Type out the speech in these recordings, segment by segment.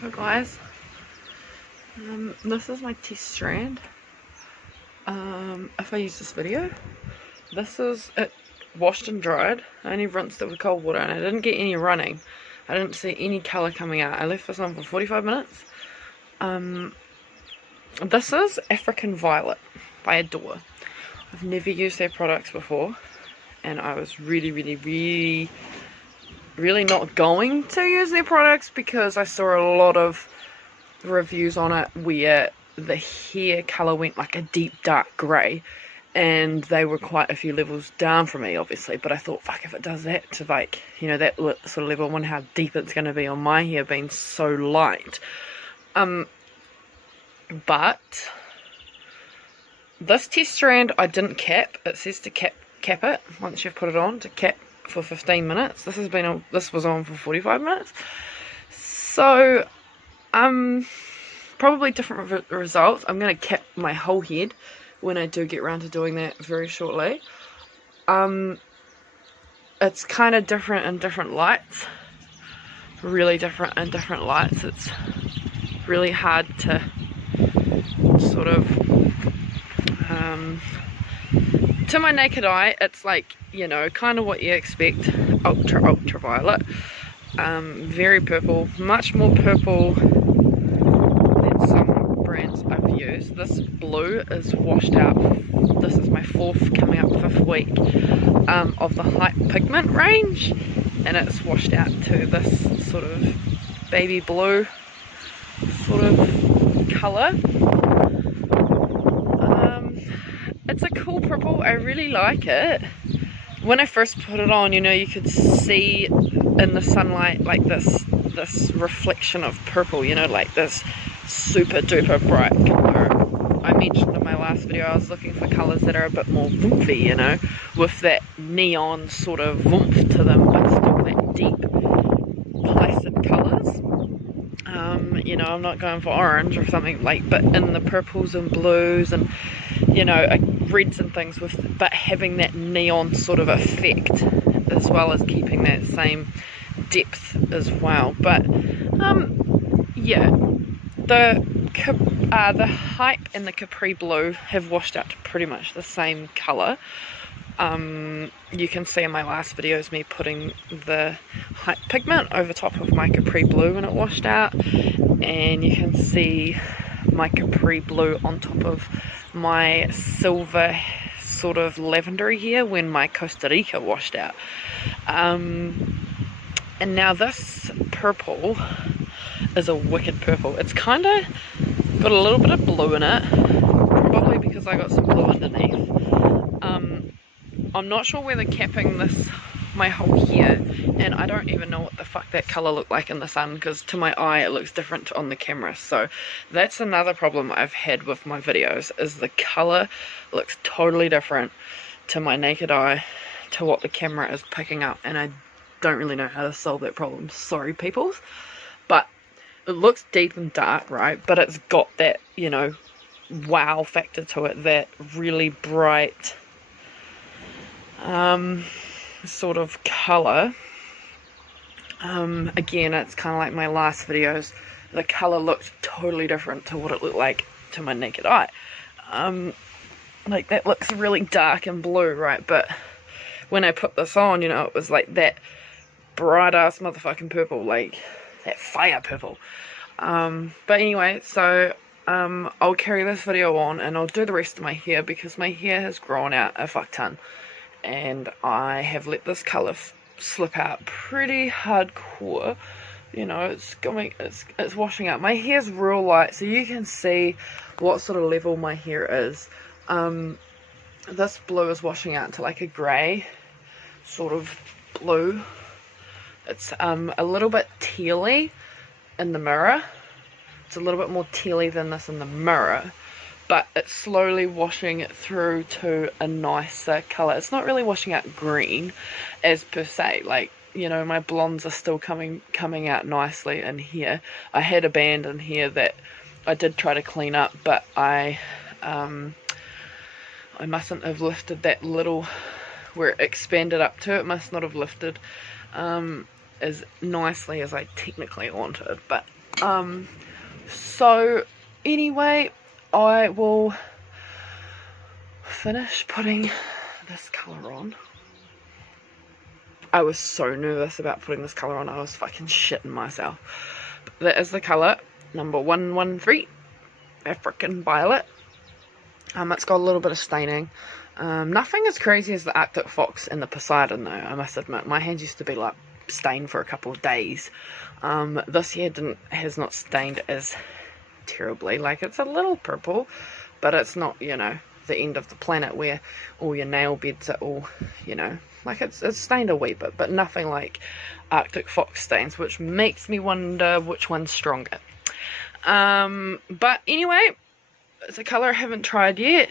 So guys, this is my test strand. If I use this video, this is it washed and dried. I only rinsed it with cold water and I didn't get any running. I didn't see any colour coming out. I left this on for 45 minutes. This is African Violet by Adore. I've never used their products before and I was really not going to use their products because I saw a lot of reviews on it where the hair colour went like a deep dark grey, and they were quite a few levels down from me obviously, but I thought, fuck, if it does that to, like, you know, that sort of level, I wonder how deep it's going to be on my hair being so light. But this test strand I didn't cap. It says to cap it once you've put it on, to cap for 15 minutes. This was on for 45 minutes. So probably different results. I'm going to cap my whole head when I do get around to doing that very shortly. It's kind of different in different lights. Really different in different lights. It's really hard to sort of to my naked eye, it's like, you know, kind of what you expect. Ultraviolet, very purple, much more purple than some brands I've used. This blue is washed out. This is my coming up 5th week of the Hype pigment range, and it's washed out to this sort of baby blue sort of colour. It's a cool purple. I really like it. When I first put it on, you know, you could see in the sunlight like this reflection of purple, you know, like this super duper bright colour. I mentioned in my last video I was looking for colours that are a bit more voomfy, you know, with that neon sort of voomf to them, but still that deep placid colours. You know, I'm not going for orange or something, like, but in the purples and blues and, you know, reds and things, but having that neon sort of effect as well as keeping that same depth as well. But yeah, the Hype and the Capri Blue have washed out to pretty much the same colour. You can see in my last videos me putting the Hype pigment over top of my Capri Blue when it washed out, and you can see my Capri Blue on top of my silver sort of lavendery hair when my Costa Rica washed out. And now this purple is a wicked purple. It's kind of got a little bit of blue in it, probably because I got some blue underneath. I'm not sure whether capping my whole hair, and I don't even know what the fuck that colour looked like in the sun, because to my eye it looks different on the camera. So that's another problem I've had with my videos, is the colour looks totally different to my naked eye to what the camera is picking up, and I don't really know how to solve that problem. Sorry peoples, but it looks deep and dark, right, but it's got that, you know, wow factor to it, that really bright sort of colour. Again, it's kind of like my last videos, the colour looks totally different to what it looked like to my naked eye. Like, that looks really dark and blue, right, but when I put this on, you know, it was like that bright ass motherfucking purple, like that fire purple. But anyway, so I'll carry this video on and I'll do the rest of my hair, because my hair has grown out a fuck ton, and I have let this colour slip out pretty hardcore. You know, it's washing out. My hair's real light, so you can see what sort of level my hair is. This blue is washing out to like a grey sort of blue. It's a little bit tealy in the mirror. It's a little bit more tealy than this in the mirror, but it's slowly washing it through to a nicer colour. It's not really washing out green as per se, like, you know, my blondes are still coming out nicely in here. I had a band in here that I did try to clean up, but I mustn't have lifted that little, where it expanded up to, it must not have lifted as nicely as I technically wanted. But So anyway, I will finish putting this colour on. I was so nervous about putting this colour on, I was fucking shitting myself. But that is the colour, number 113, African Violet. It's got a little bit of staining. Nothing as crazy as the Arctic Fox and the Poseidon though, I must admit. My hands used to be like stained for a couple of days. This here has not stained as terribly. Like, it's a little purple, but it's not, you know, the end of the planet where all your nail beds are all, you know, like it's stained a wee bit, but nothing like Arctic Fox stains, which makes me wonder which one's stronger. But anyway, it's a colour I haven't tried yet.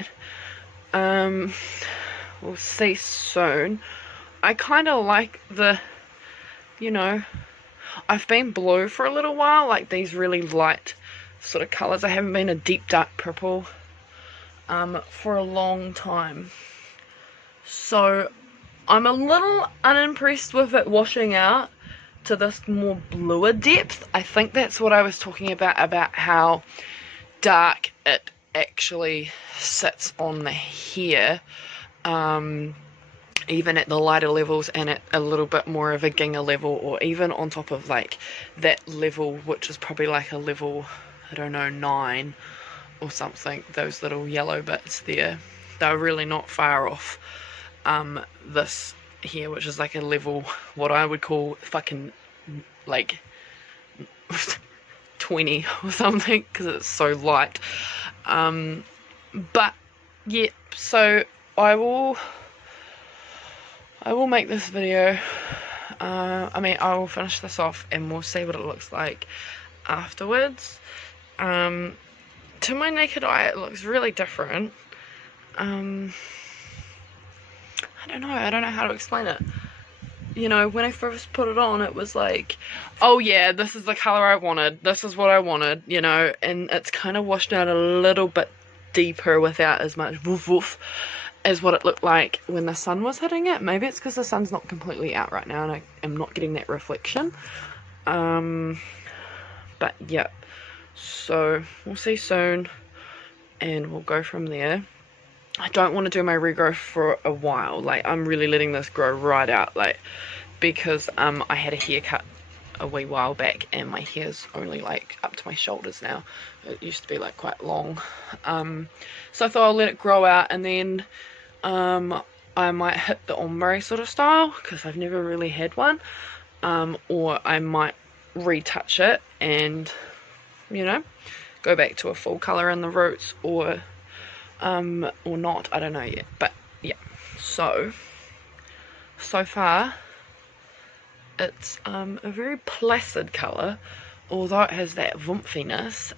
We'll see soon. I kind of like the, you know, I've been blue for a little while, like these really light sort of colours. I haven't been a deep dark purple for a long time. So I'm a little unimpressed with it washing out to this more bluer depth. I think that's what I was talking about how dark it actually sits on the hair, even at the lighter levels and at a little bit more of a gingham level, or even on top of like that level, which is probably like a level, I don't know, 9 or something. Those little yellow bits there, they're really not far off this here, which is like a level, what I would call fucking like 20 or something, because it's so light. But yeah, so I will make this video. I mean, I will finish this off and we'll see what it looks like afterwards. To my naked eye it looks really different. I don't know how to explain it. You know, when I first put it on, it was like, oh yeah, this is the colour I wanted, this is what I wanted, you know, and it's kind of washed out a little bit deeper without as much woof woof as what it looked like when the sun was hitting it. Maybe it's because the sun's not completely out right now and I am not getting that reflection. But yeah, so we'll see soon and we'll go from there. I don't want to do my regrowth for a while. Like, I'm really letting this grow right out, like, because I had a haircut a wee while back and my hair's only like up to my shoulders now. It used to be like quite long. So I thought I'll let it grow out, and then I might hit the ombre sort of style because I've never really had one, or I might retouch it and, you know, go back to a full color in the roots, or not, I don't know yet. But yeah, so far it's a very placid color, although it has that vumphiness.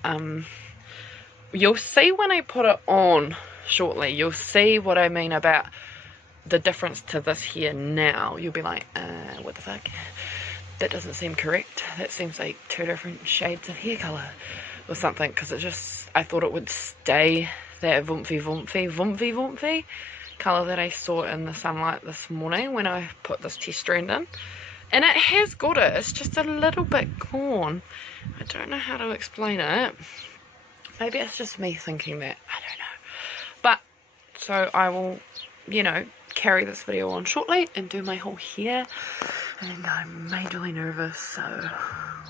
You'll see when I put it on shortly, you'll see what I mean about the difference to this here now. You'll be like, what the fuck, that doesn't seem correct, that seems like 2 different shades of hair color or something, because it just, I thought it would stay that vumpy colour that I saw in the sunlight this morning when I put this test strand in. And it has got it, it's just a little bit gone. I don't know how to explain it. Maybe it's just me thinking that, I don't know. But, so I will, you know, carry this video on shortly and do my whole hair. And I'm majorly nervous, so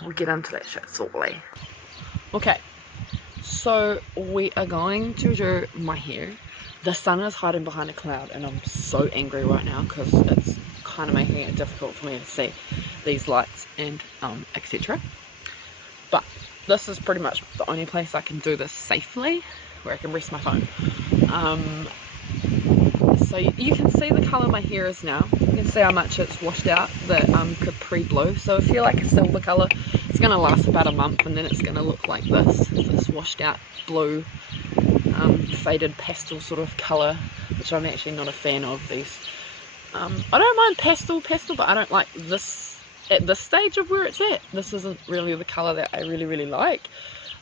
we'll get into that shit shortly. Okay. So we are going to do my hair. The sun is hiding behind a cloud and I'm so angry right now because it's kind of making it difficult for me to see these lights and etc. But this is pretty much the only place I can do this safely, where I can rest my phone. So you can see the colour my hair is now. You can see how much it's washed out, the Capri blue. So if you like a silver colour, it's going to last about a month and then it's going to look like this washed out blue, faded pastel sort of colour, which I'm actually not a fan of these. I don't mind pastel, but I don't like this at this stage of where it's at. This isn't really the colour that I really like,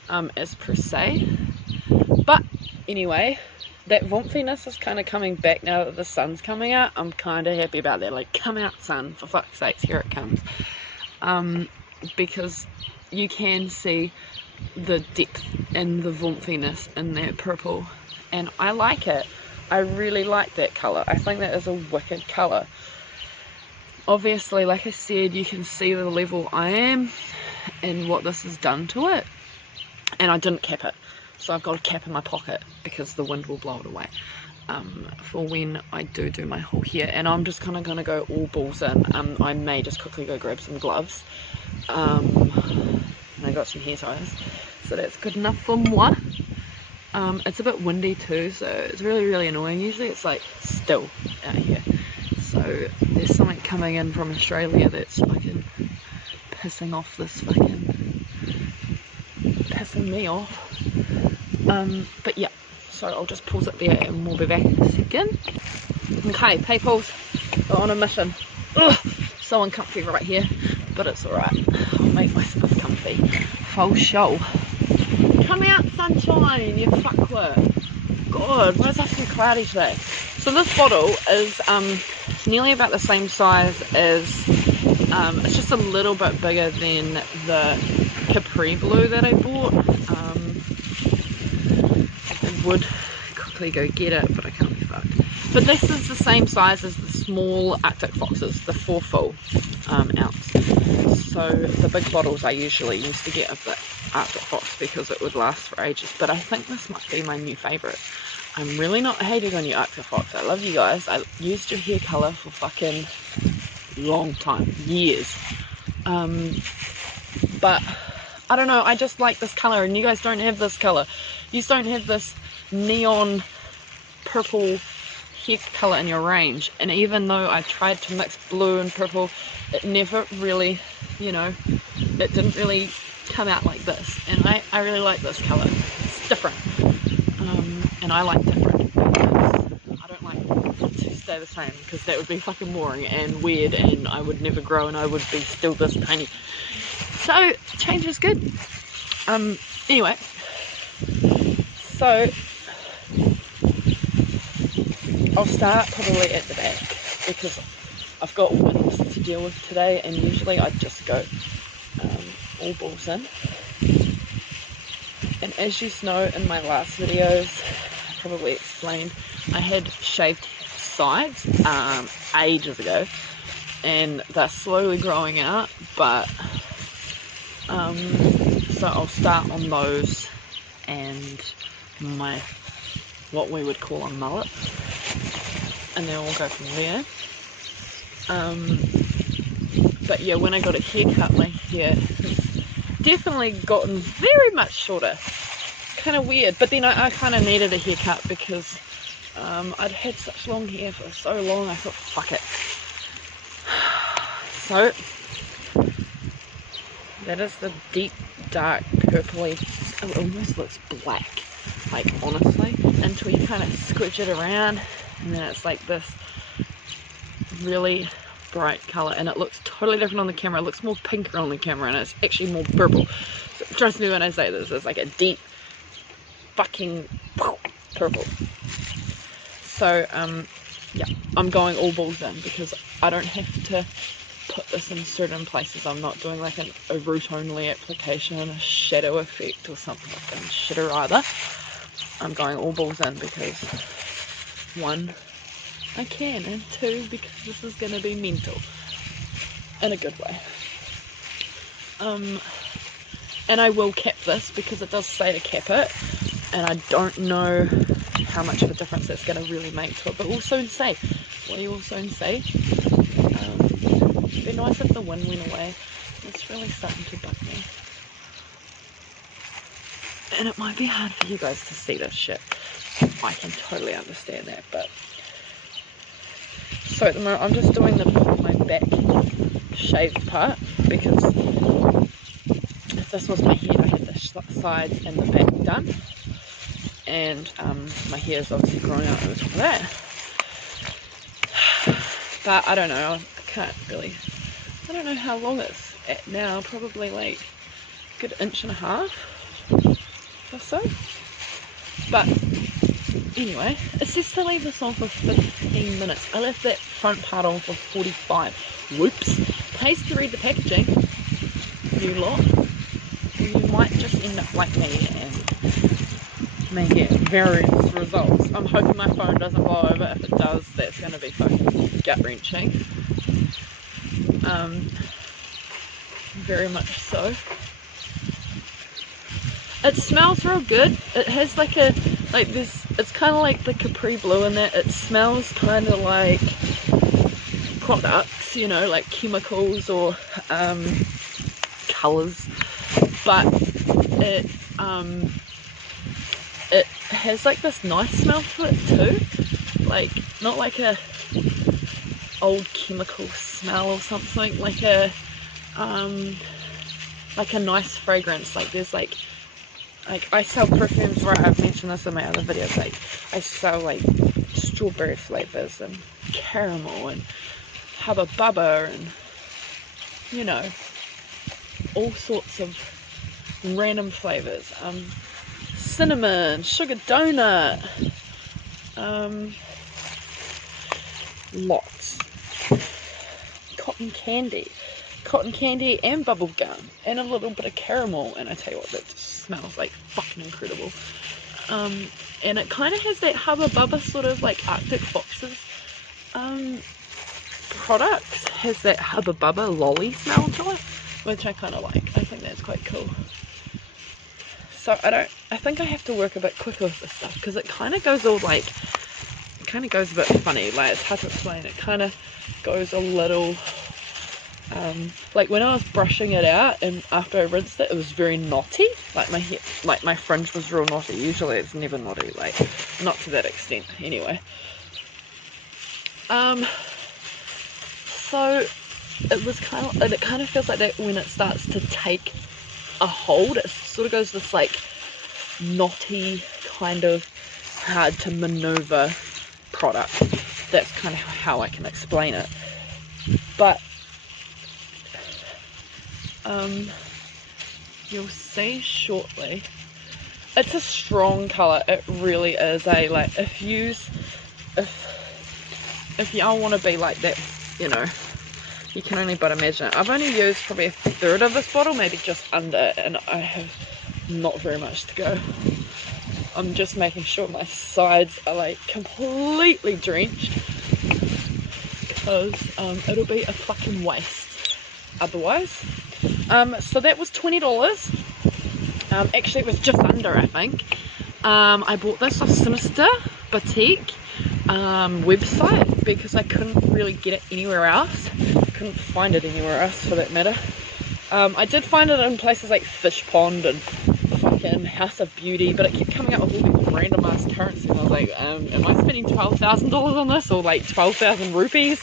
as per se. But anyway, that vumpiness is kind of coming back now that the sun's coming out. I'm kind of happy about that. Like, come out sun, for fuck's sakes, here it comes. Because you can see the depth and the vomphiness in that purple, and I like it. I really like that colour. I think that is a wicked colour. Obviously, like I said, you can see the level I am and what this has done to it, and I didn't cap it, so I've got a cap in my pocket because the wind will blow it away for when I do my haul here. And I'm just kind of going to go all balls in. I may just quickly go grab some gloves, and I got some hair ties, so that's good enough for moi. It's a bit windy too, so it's really annoying. Usually it's like still out here, so there's something coming in from Australia that's fucking pissing me off. But yeah, so I'll just pause it there and we'll be back in a second. Okay, peoples, we're on a mission. Ugh, so uncomfy right here, but it's alright. I'll make myself comfy. Full show. Come out, sunshine, you fuckwit. God, why is it so cloudy today? So this bottle is nearly about the same size as, it's just a little bit bigger than the Capri Blue that I bought. I would quickly go get it, but I can't be fucked. But this is the same size as the small Arctic Foxes, the 4 full ounce. So the big bottles I usually used to get of the Arctic Fox because it would last for ages, but I think this might be my new favourite. I'm really not hating on you, Arctic Fox. I love you guys. I used your hair colour for fucking long time, years. But I don't know, I just like this colour, and you guys don't have this colour. You don't have this neon purple hair colour in your range, and even though I tried to mix blue and purple, it never really, you know, it didn't really come out like this. And I really like this colour. It's different, and I like different because I don't like to stay the same, because that would be fucking boring and weird, and I would never grow, and I would be still this tiny. So change is good. Anyway, so I'll start probably at the back because I've got winds to deal with today, and usually I just go all balls in. And as you know, in my last videos I probably explained, I had shaved sides ages ago, and they're slowly growing out, but so I'll start on those and my, what we would call a mullet, and then we'll go from there. But yeah, when I got a haircut, my hair has definitely gotten very much shorter. Kind of weird, but then I kind of needed a haircut because I'd had such long hair for so long. I thought, fuck it. So that is the deep dark purpley. It almost looks black, like honestly, until you kind of squidge it around, and then it's like this really bright colour, and it looks totally different on the camera. It looks more pinker on the camera, and it's actually more purple. So trust me when I say this, it's like a deep fucking purple. So yeah, I'm going all balls in because I don't have to put this in certain places. I'm not doing like a root only application, a shadow effect or something like that shit or either. I'm going all balls in because 1, I can, and 2, because this is going to be mental in a good way. And I will cap this because it does say to cap it, and I don't know how much of a difference that's going to really make to it, but we'll soon see. We will soon see. It'd be nice if the wind went away. It's really starting to bug me. And it might be hard for you guys to see this shit. I can totally understand that, but... So at the moment I'm just doing the top of my back shaved part, because if this was my head, I had the sides and the back done. And my hair is obviously growing out over top of that. But I don't know, I can't really... I don't know how long it's at now, probably like a good 1.5 inches or so. But anyway, it says to leave this on for 15 minutes. I left that front part on for 45. Whoops. Pays to read the packaging. New lot. you might just end up like me and may get various results. I'm hoping my phone doesn't blow over. If it does, that's going to be fucking gut-wrenching. Very much so. It smells real good. It has like this, it's kind of like the Capri Blue in that it smells kind of like products, you know, like chemicals or colours, but it has like this nice smell to it too, like not like a old chemical smell or something, like a nice fragrance. Like there's like I sell perfumes, right? I've mentioned this in my other videos. Like I sell like strawberry flavors and caramel and hubba bubba and, you know, all sorts of random flavors. Cinnamon, sugar donut, lots. Cotton candy and bubble gum and a little bit of caramel, and I tell you what, that just smells like fucking incredible. And it kind of has that hubba bubba sort of like Arctic Foxes products, has that hubba bubba lolly smell to it, which I kind of like. I think that's quite cool. So I think I have to work a bit quicker with this stuff because it kind of goes all like, it kind of goes a bit funny, like it's hard to explain. It kind of goes a little like when I was brushing it out and after I rinsed it, it was very knotty, like my hair, like my fringe was real knotty. Usually it's never knotty, like not to that extent anyway. So it was kind of, and it kind of feels like that when it starts to take a hold. It sort of goes this like knotty, kind of hard to maneuver product. That's kind of how I can explain it. But you'll see shortly. It's a strong colour. It really is. Like if y'all want to be like that, you know, you can only but imagine it. I've only used probably a third of this bottle, maybe just under, and I have not very much to go. I'm just making sure my sides are like completely drenched because it'll be a fucking waste otherwise. So that was $20. Actually it was just under, I think. I bought this off Sinister Boutique website because I couldn't really get it anywhere else. Couldn't find it anywhere else for that matter. I did find it in places like Fish Pond and fucking House of Beauty, but it kept coming up with all these random ass currency, and I was like, am I spending $12,000 on this, or like 12,000 rupees?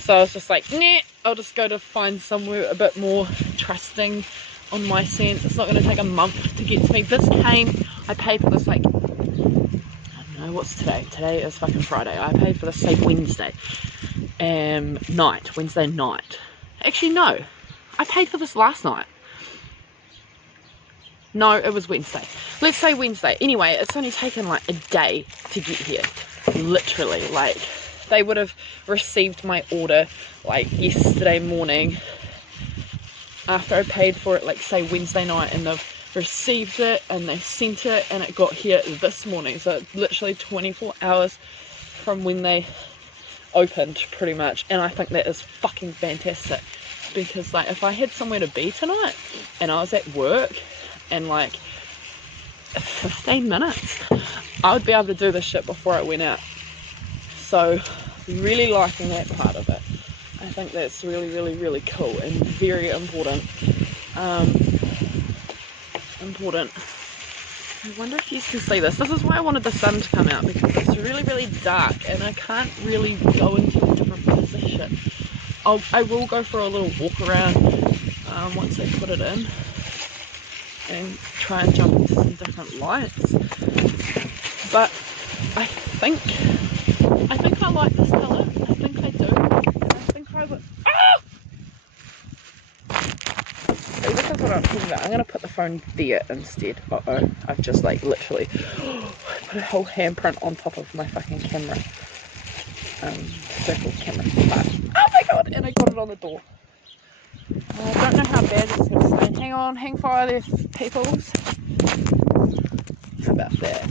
So I was just like, nah, I'll just go to find somewhere a bit more trusting on my sense. It's not going to take a month to get to me. This came, I paid for this like, I don't know, what's today? Today is fucking Friday. I paid for this, say, Wednesday night. Actually, no. I paid for this last night. No, it was Wednesday. Let's say Wednesday. Anyway, it's only taken like a day to get here. Literally, like, they would have received my order like yesterday morning after I paid for it, like, say, Wednesday night, and they've received it and they sent it and it got here this morning. So it's literally 24 hours from when they opened, pretty much. And I think that is fucking fantastic, because like if I had somewhere to be tonight and I was at work and like 15 minutes, I would be able to do this shit before I went out. So really liking that part of it. I think that's really, really, really cool and very important. I wonder if you can see this. This is why I wanted the sun to come out, because it's really, really dark and I can't really go into a different position. I will go for a little walk around once I put it in and try and jump into some different lights. But I think I like this colour. I think I do. I think I would. Ah! So this is what I'm talking about. I'm going to put the phone there instead. Uh-oh. I've just like literally put a whole handprint on top of my fucking camera. Circle camera. But, oh my god! And I got it on the door. I don't know how bad this is going to stay. Hang on, hang fire there, peoples. How about that?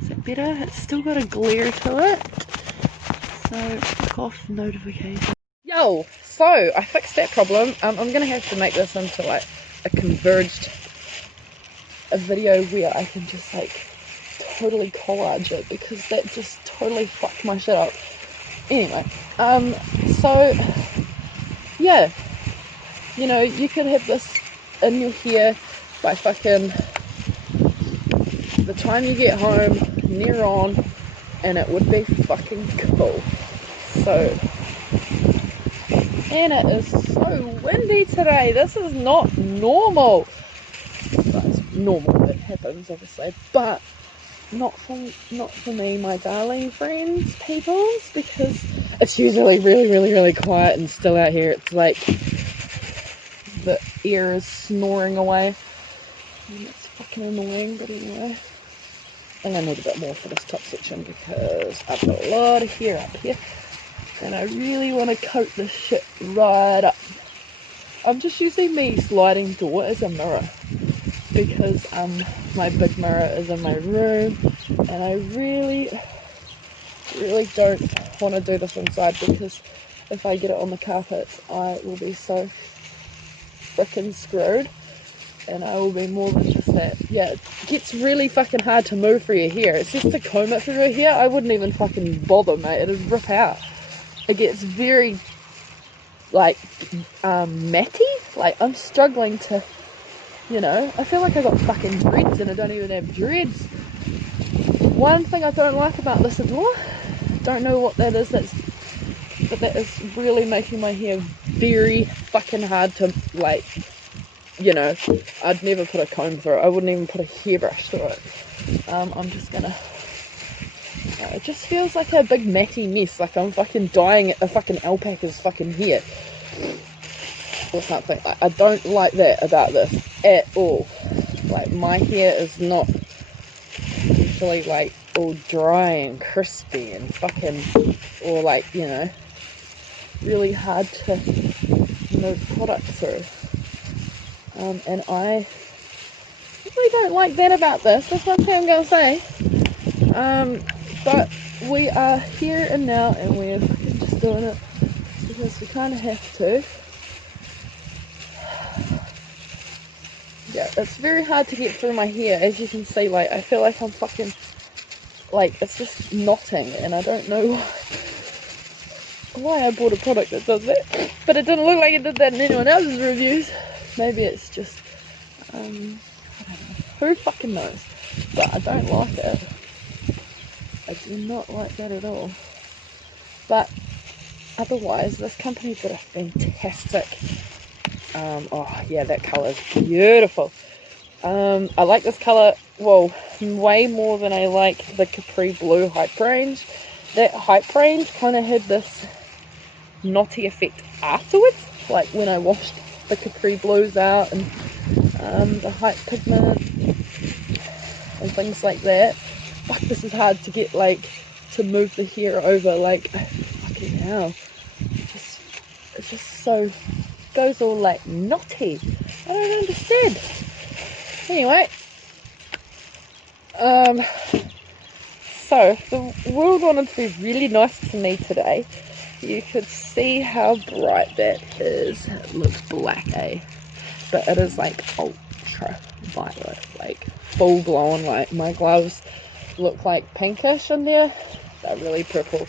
Is that better? It's still got a glare to it. So click off notification. Yo, so I fixed that problem. I'm gonna have to make this into like a converged video where I can just like totally collage it, because that just totally fucked my shit up. Anyway, so yeah, you know, you could have this in your hair by fucking the time you get home, near on, and it would be fucking cool. So, and it is so windy today. This is not normal. Well, it's normal, it happens obviously, but not for me, my darling friends, peoples, because it's usually really quiet and still out here. It's like the air is snoring away, and it's fucking annoying. But anyway, and I need a bit more for this top section because I've got a lot of hair up here, and I really want to coat this shit right up. I'm just using my sliding door as a mirror, because my big mirror is in my room, and I really don't want to do this inside, because if I get it on the carpet I will be so freaking screwed, and I will be more than just that. Yeah, it gets really fucking hard to move through your hair. It's just to comb it through your hair, I wouldn't even fucking bother, mate. It'd rip out. It gets very like matty. Like, I'm struggling to, you know, I feel like I got fucking dreads and I don't even have dreads. One thing I don't like about this at all, don't know what that is, but that is really making my hair very fucking hard to, like, you know, I'd never put a comb through it. I wouldn't even put a hairbrush through it. I'm just gonna, it just feels like a big matty mess, like I'm fucking dyeing a fucking alpaca's fucking hair or something. I don't like that about this at all. Like, my hair is not usually like all dry and crispy and fucking, or like, you know, really hard to move product through. And I really don't like that about this. That's one thing I'm going to say. But we are here and now, and we're fucking just doing it because we kind of have to. Yeah, it's very hard to get through my hair, as you can see. Like, I feel like I'm fucking, like, it's just knotting, and I don't know why I bought a product that does that, but it didn't look like it did that in anyone else's reviews. Maybe it's just, I don't know, who fucking knows, but I don't like it. I do not like that at all. But otherwise, this company did a fantastic, oh yeah, that colour is beautiful. I like this colour, well, way more than I like the Capri Blue Hype Range. That Hype Range kind of had this knotty effect afterwards, like when I washed the Capri Blues out and the Hype Pigment and things like that. Fuck, this is hard to get, like, to move the hair over, like, fucking hell. It's just so, goes all like knotty. I don't understand. Anyway, so the world wanted to be really nice to me today. You could see how bright that is. It looks black, eh? But it is like ultra violet, like full blown. Like, my gloves look like pinkish in there. They're really purple,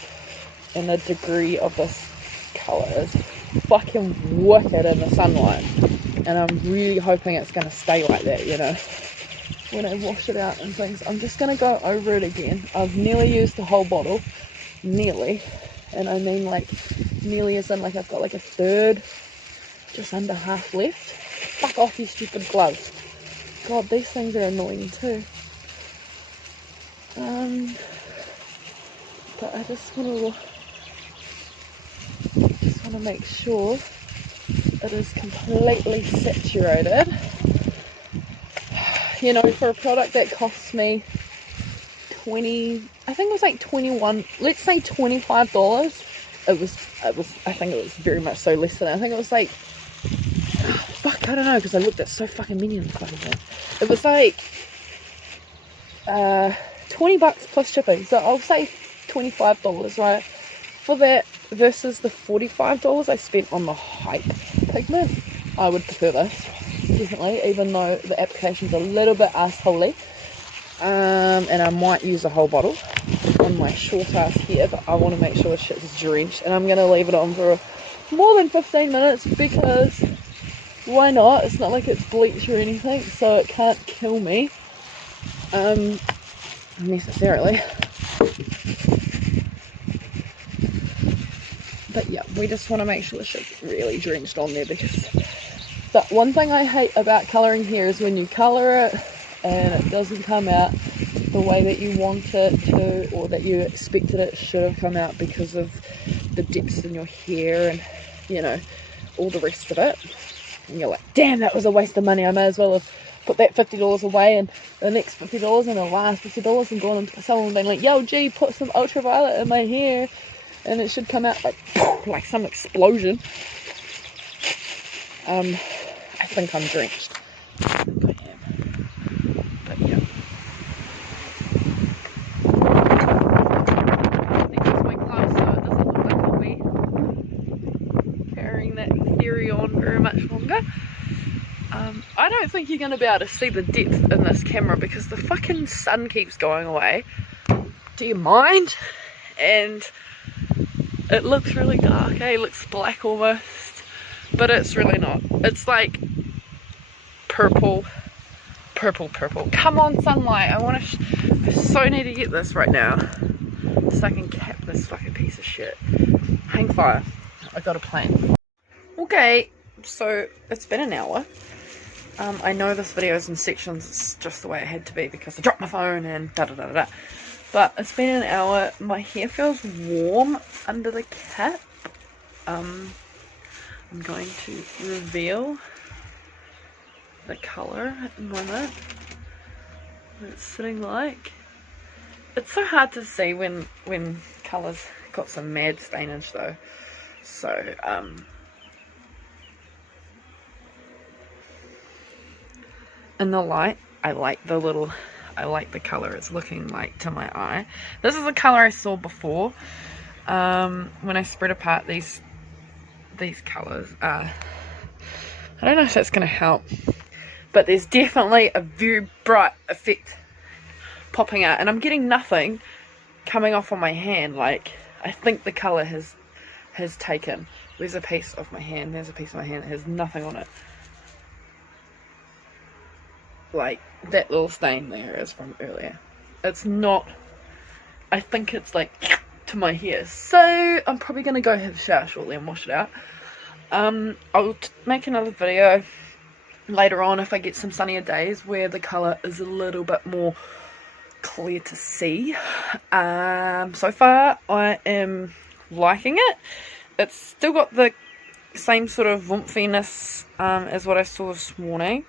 and the degree of this colour is fucking wicked in the sunlight, and I'm really hoping it's going to stay like that, you know, when I wash it out and things. I'm just going to go over it again. I've nearly used the whole bottle, nearly, and I mean like nearly as in like I've got like a third, just under half left. Fuck off, you stupid gloves. God, these things are annoying too. But I just want to make sure it is completely saturated. You know, for a product that costs me 20, I think it was like 21, let's say $25. It was, I think it was very much so less than that. I think it was like, fuck, I don't know, because I looked at so fucking many of the fucking things. It was like 20 bucks plus shipping, so I'll say $25, right, for that, versus the $45 I spent on the Hype pigment. I would prefer this, definitely, even though the application's a little bit assholey. And I might use a whole bottle on my short ass here, but I want to make sure shit's drenched, and I'm going to leave it on for more than 15 minutes, because why not? It's not like it's bleach or anything, so it can't kill me necessarily. But yeah, we just want to make sure the shit's really drenched on there, because the one thing I hate about colouring here is when you colour it and it doesn't come out the way that you want it to, or that you expected it should have come out, because of the depths in your hair and, you know, all the rest of it. And you're like, damn, that was a waste of money. I may as well have put that $50 away and the next $50 and the last $50 and gone into someone being like, yo, gee, put some ultraviolet in my hair and it should come out like some explosion. I think I'm drenched. I think I am. But yeah. I think it's my gloves, so it doesn't look like I'll be carrying that theory on very much longer. I don't think you're going to be able to see the depth in this camera because the fucking sun keeps going away. Do you mind? And it looks really dark, eh? It looks black almost, but it's really not. It's like purple. Come on, sunlight. I so need to get this right now so I can cap this fucking piece of shit. Hang fire. I got a plan. Okay, so it's been an hour. I know this video is in sections, it's just the way it had to be because I dropped my phone and da-da-da-da-da. But it's been an hour, my hair feels warm under the cap. I'm going to reveal the colour at the moment. What it's sitting like. It's so hard to see when colours got some mad stainage though. So, in the light, I like the colour it's looking like to my eye. This is the colour I saw before. When I spread apart these colours. I don't know if that's going to help, but there's definitely a very bright effect popping out, and I'm getting nothing coming off on my hand. Like, I think the colour has taken. There's a piece of my hand, there's a piece of my hand that has nothing on it. Like, that little stain there is from earlier. It's not, I think it's like to my hair. So I'm probably going to go have a shower shortly and wash it out. I'll make another video later on if I get some sunnier days where the colour is a little bit more clear to see. So far I am liking it. It's still got the same sort of oomphiness as what I saw this morning.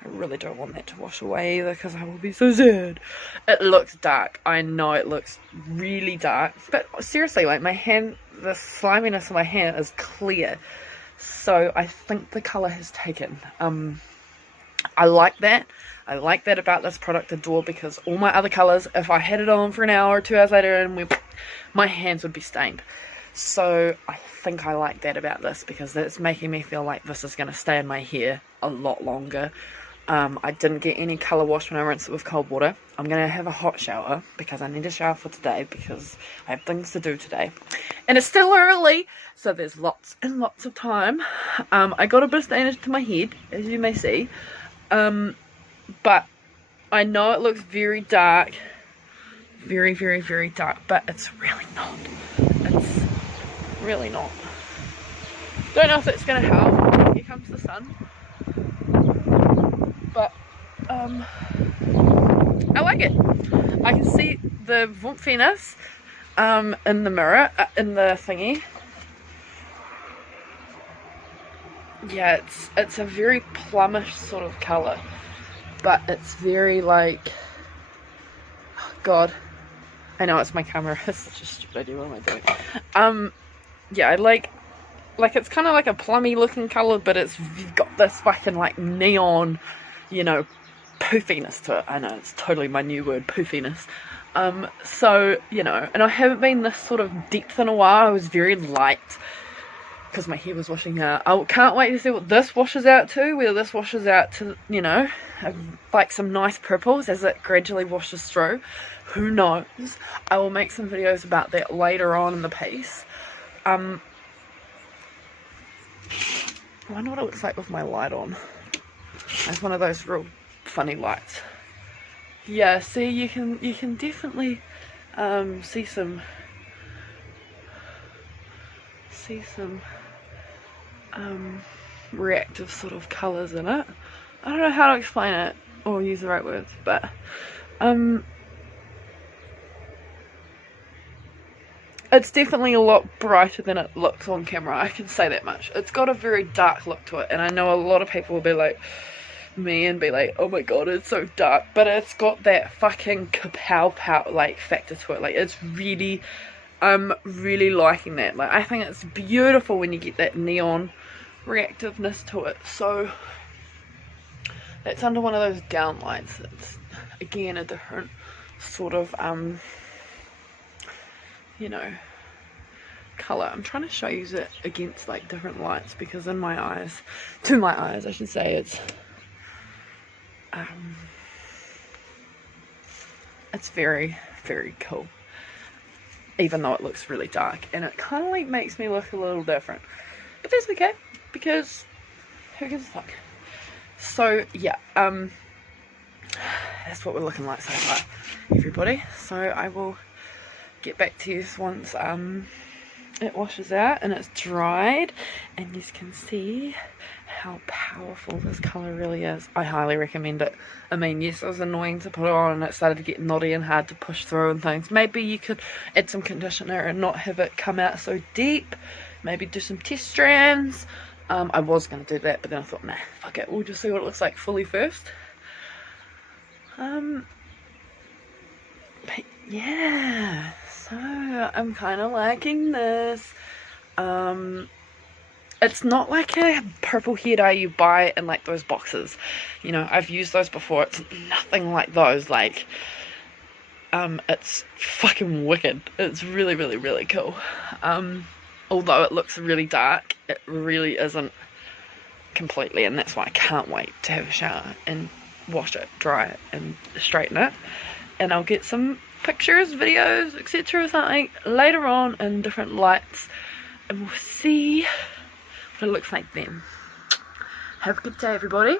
I really don't want that to wash away either because I will be so sad. It looks dark. I know it looks really dark. But seriously, like my hand, the sliminess of my hand is clear. So I think the colour has taken. I like that. I like that about this product Adore, because all my other colours, if I had it on for an hour or 2 hours later, and my hands would be stained. So I think I like that about this, because it's making me feel like this is going to stay in my hair a lot longer. I didn't get any colour wash when I rinsed it with cold water. I'm going to have a hot shower because I need a shower for today because I have things to do today. And it's still early, so there's lots and lots of time. I got a bit of stainage to my head, as you may see. But I know it looks very dark. Very, very, very dark. But it's really not. It's really not. Don't know if it's going to help. Here comes the sun. But I like it. I can see the oomphiness in the mirror, in the thingy. Yeah, it's a very plummish sort of colour, but it's very like, oh God, I know it's my camera. It's such a stupid idea. What am I doing? Yeah, I like like it's kind of like a plummy looking colour, but it's got this fucking like neon, you know, poofiness to it. I know, it's totally my new word, poofiness. So, you know, and I haven't been this sort of depth in a while. I was very light because my hair was washing out. I can't wait to see what this washes out to, whether this washes out to, you know, like some nice purples as it gradually washes through. Who knows? I will make some videos about that later on in the piece. I wonder what it looks like with my light on. It's one of those real funny lights. Yeah, see, you can definitely see some reactive sort of colours in it. I don't know how to explain it or use the right words, but it's definitely a lot brighter than it looks on camera, I can say that much. It's got a very dark look to it, and I know a lot of people will be like me and be like, oh my god, it's so dark, but it's got that fucking kapow pow like factor to it. Like, it's really, I'm really liking that. Like, I think it's beautiful when you get that neon reactiveness to it. So that's under one of those down lights. It's again a different sort of you know, colour. I'm trying to show you it against like different lights, because in my eyes, to my eyes I should say, it's very, very cool, even though it looks really dark, and it kind of like makes me look a little different, but that's okay, because who gives a fuck. So yeah, that's what we're looking like so far, everybody. So I will get back to you once it washes out and it's dried, and you can see how powerful this colour really is. I highly recommend it. I mean, yes, it was annoying to put on and it started to get knotty and hard to push through and things. Maybe you could add some conditioner and not have it come out so deep. Maybe do some test strands. I was going to do that, but then I thought, nah, fuck it, we'll just see what it looks like fully first. But yeah, so I'm kind of liking this. It's not like a purple hair dye you buy in like those boxes. You know, I've used those before. It's nothing like those. Like, it's fucking wicked. It's really, really, really cool. Although it looks really dark, it really isn't completely, and that's why I can't wait to have a shower and wash it, dry it, and straighten it. And I'll get some pictures, videos, etc. or something later on in different lights, and we'll see what it looks like then. Have a good day, everybody.